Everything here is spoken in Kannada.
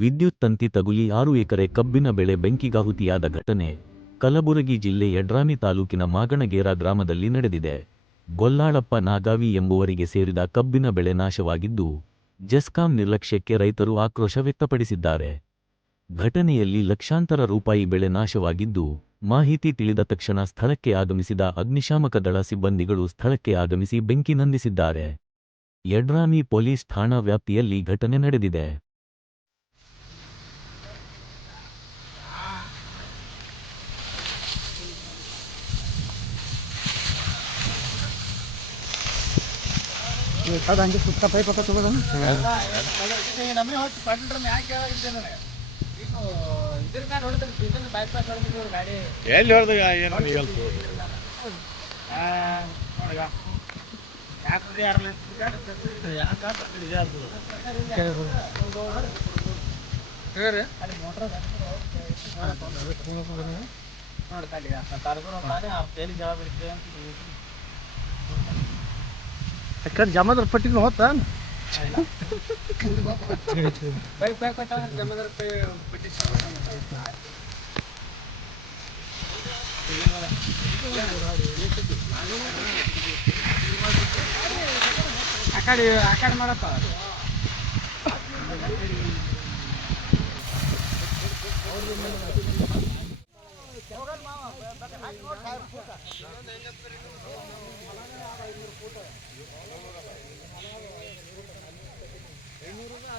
ವಿದ್ಯುತ್ ತಂತಿ ತಗುಲಿ ಆರು ಎಕರೆ ಕಬ್ಬಿನ ಬೆಳೆ ಬೆಂಕಿಗಾಹುತಿಯಾದ ಘಟನೆ ಕಲಬುರಗಿ ಜಿಲ್ಲೆ ಯಡ್ರಾಮಿ ತಾಲೂಕಿನ ಮಾಗಣಗೇರ ಗ್ರಾಮದಲ್ಲಿ ನಡೆದಿದೆ. ಗೊಲ್ಲಾಳಪ್ಪ ನಾಗಾವಿ ಎಂಬುವರಿಗೆ ಸೇರಿದ ಕಬ್ಬಿನ ಬೆಳೆ ನಾಶವಾಗಿದ್ದು, ಜೆಸ್ಕಾಂ ನಿರ್ಲಕ್ಷ್ಯಕ್ಕೆ ರೈತರು ಆಕ್ರೋಶ ವ್ಯಕ್ತಪಡಿಸಿದ್ದಾರೆ. ಘಟನೆಯಲ್ಲಿ ಲಕ್ಷಾಂತರ ರೂಪಾಯಿ ಬೆಳೆ ನಾಶವಾಗಿದ್ದು, ಮಾಹಿತಿ ತಿಳಿದ ತಕ್ಷಣ ಸ್ಥಳಕ್ಕೆ ಆಗಮಿಸಿದ ಅಗ್ನಿಶಾಮಕ ದಳ ಸಿಬ್ಬಂದಿಗಳು ಸ್ಥಳಕ್ಕೆ ಆಗಮಿಸಿ ಬೆಂಕಿ ನಂದಿಸಿದ್ದಾರೆ. ಯಡ್ರಾಮಿ ಪೊಲೀಸ್ ಠಾಣಾ ವ್ಯಾಪ್ತಿಯಲ್ಲಿ ಘಟನೆ ನಡೆದಿದೆ. ಅದು ಹಂಗೆ ಸುತ್ತ ಪೈಪ್ ಹಾಕ ತಗೋದ. ನಮಗೆ ಹೊತ್ತು ಪಂಡ್ರ ಯಾಕೆ ಹೇಳಿದ್ದೆ ನನಗೆ ಇದು ಇದ್ರ ಮ್ಯಾಲ ಹೊಡೆದ್ರೆ ಇದನ್ನ ಬೈಪಾಸ್ ಹೊಡೆದ್ರು ಗಾಡಿ ಎಲ್ಲಿ ಯಾಕಂದ್ರೆ ಜಮಾದ್ರ ಪಟ್ಟಿನ ಹೋತ. ಆ ಕಡೆ ಆ ಕಡೆ ಮಾಡಪ್ಪ ಯಾವಾಗ ಮಾವ? ಹಾಕಿ ನೋಡಿ